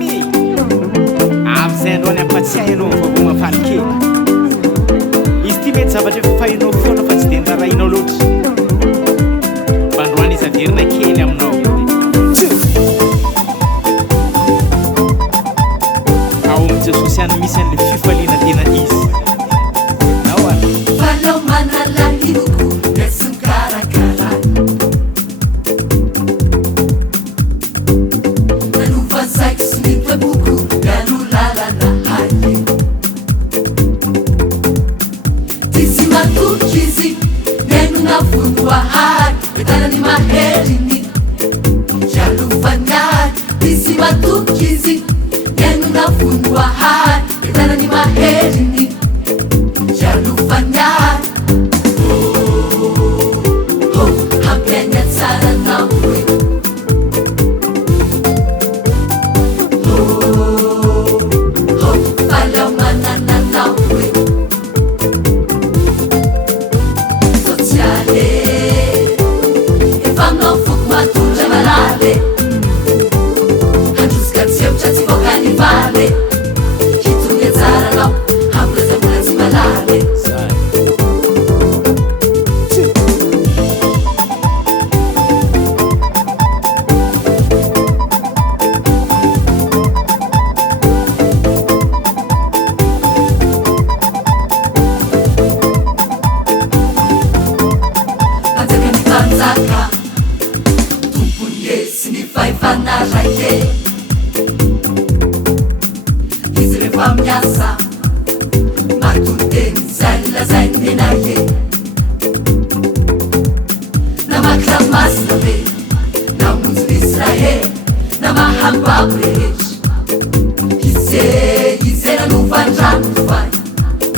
ami am'izay andro any ampatsiahy anao vavo mafaly kely izy ty mety zavatra efa fahinao foana fa tsy de nitarahinao loatra fa androany izy averina kely aminao ao amin'ny jesosy any misy an'le fifaliana tena izy nao a fanao manalahiloko lesy mikarakara nanovansaiko sy nitoboko gano lalana haie tisy matoky izy nenona vondoahary etanany maheriny jalofanyary tisy matoky izy nenona vondoahary etanany maheriny jalofanyary hampiaina tsara naoe falao manana naoe sosiale efa aminao foko matondra malale handrosika tsy eotra tsy voakany vale hitony tsara nao hambolazambola tsy malale Panjakany panjaka tompony esy ny fahefanaраike izy rehefa miasa matoteny zay lazay nenaie namakramasina be namonjy n'Israel namahambabo rehetra ize nanovandrano fay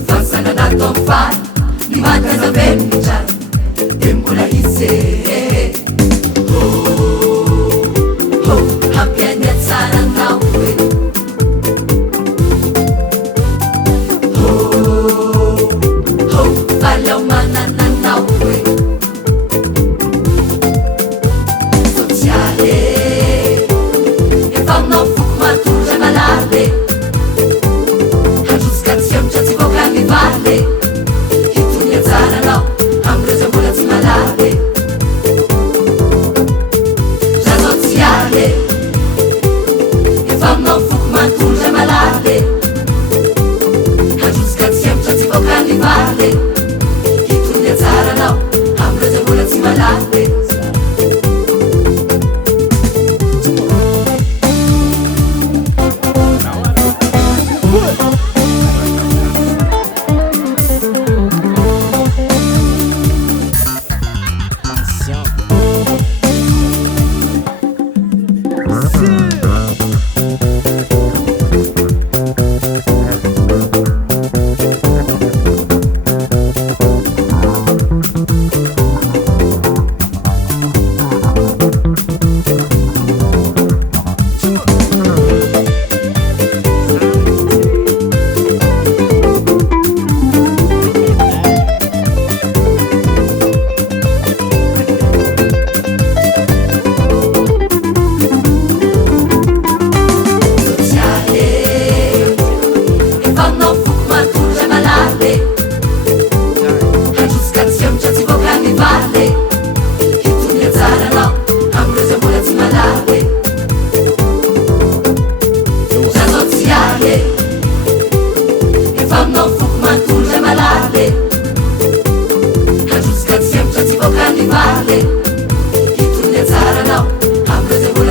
fasana natao amin'ny fay ny makazaveny mitray de mbola ize hampiaina tsara naoe falao manana naoe sosiale efa aminao foko matondra malale handrosika tsy eotra tsy voakany vale hitony tsara nao am'ireo mbola tsy malale ra sosiale efa aminao foko matondra malale handrosika tsy eotra tsy voakany vale hitony tsara nao am'ireo mbola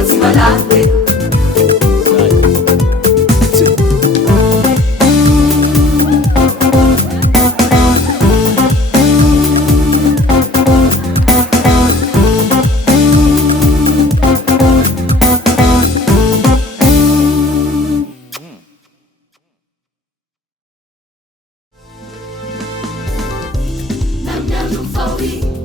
tsy malale Nam nam num fawi